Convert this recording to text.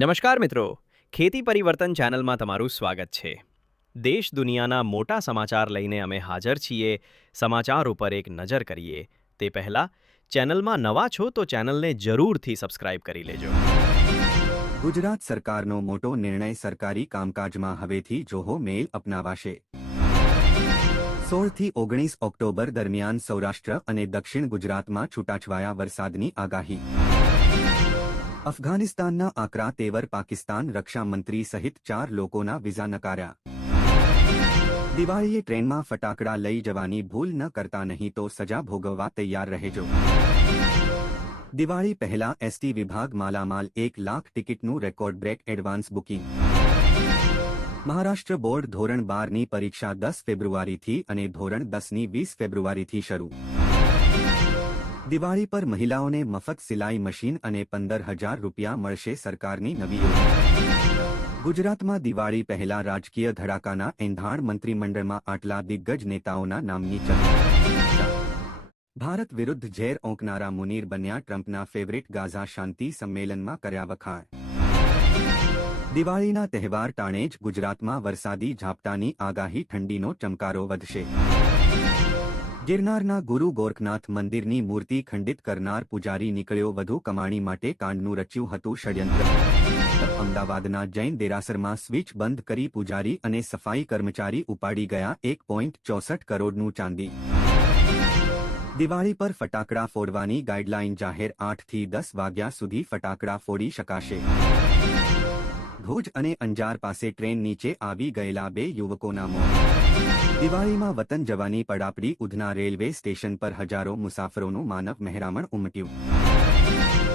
નમસ્કાર મિત્રો. ખેતી પરિવર્તન ચેનલમાં તમારું સ્વાગત છે. દેશ દુનિયાના મોટા સમાચાર લઈને અમે હાજર છીએ, સમાચાર ઉપર એક નજર કરીએ. તે પહેલાં, ચેનલમાં નવા છો તો ચેનલને જરૂરથી સબસ્ક્રાઇબ કરી લેજો. ગુજરાત સરકારનો મોટો નિર્ણય સરકારી કામકાજમાં હવેથી જોહો મેલ અપનાવાશે. સોળથી ઓગણીસ ઓક્ટોબર દરમિયાન સૌરાષ્ટ્ર અને દક્ષિણ ગુજરાતમાં છૂટાછવાયા વરસાદની આગાહી. અફઘાનિસ્તાનના આકરા તેવર પાકિસ્તાન રક્ષામંત્રી સહિત ચાર લોકોના વિઝા નકાર્યા. દિવાળીએ ટ્રેનમાં ફટાકડા લઈ જવાની ભૂલ ન કરતા નહીં તો સજા ભોગવવા તૈયાર રહેજો. દિવાળી પહેલા એસટી વિભાગ માલામાલ એક lakh ટિકિટનું record break advance booking. Maharashtra board ધોરણ બારની પરીક્ષા દસ ફેબ્રુઆરીથી અને ધોરણ દસની વીસ ફેબ્રુઆરીથી શરૂ. દિવાળી પર મહિલાઓને મફત સિલાઈ મશીન અને પંદર હજાર રૂપિયા મળશે સરકારની નવી યોજના. ગુજરાતમાં દિવાળી પહેલા રાજકીય ધડાકાના એંધાણ મંત્રીમંડળમાં આટલા દિગ્ગજ નેતાઓના નામની ચર્ચા. ભારત વિરુદ્ધ ઝેર ઓંકનારા મુનીર બન્યા ટ્રમ્પના ફેવરિટ ગાઝા શાંતિ સંમેલનમાં કર્યા વખાણ. દિવાળીના તહેવાર ટાણે જ ગુજરાતમાં વરસાદી ઝાપટાની આગાહી ઠંડીનો ચમકારો વધશે. ગિરનારના ગુરુ ગોરખનાથ મંદિરની મૂર્તિ ખંડિત કરનાર પૂજારી નીકળ્યો વધુ કમાણી માટે કાંડનું રચ્યું હતું ષડયંત્ર. અમદાવાદના જૈન દેરાસરમાં સ્વિચ બંધ કરી પૂજારી અને સફાઈ કર્મચારી ઉપાડી ગયા એક પોઈન્ટ ચોસઠ કરોડનું ચાંદી. દિવાળી પર ફટાકડા ફોડવાની ગાઈડલાઈન જાહેર આઠથી દસ વાગ્યા સુધી ફટાકડા ફોડી શકાશે. ભુજ અને અંજાર પાસે ટ્રેન નીચે આવી ગયેલા બે યુવકોના મોત. દિવાળીમાં વતન જવાની પડાપડી ઉધના રેલવે સ્ટેશન પર હજારો મુસાફરોનું માનવ મહેરામણ ઉમટ્યું.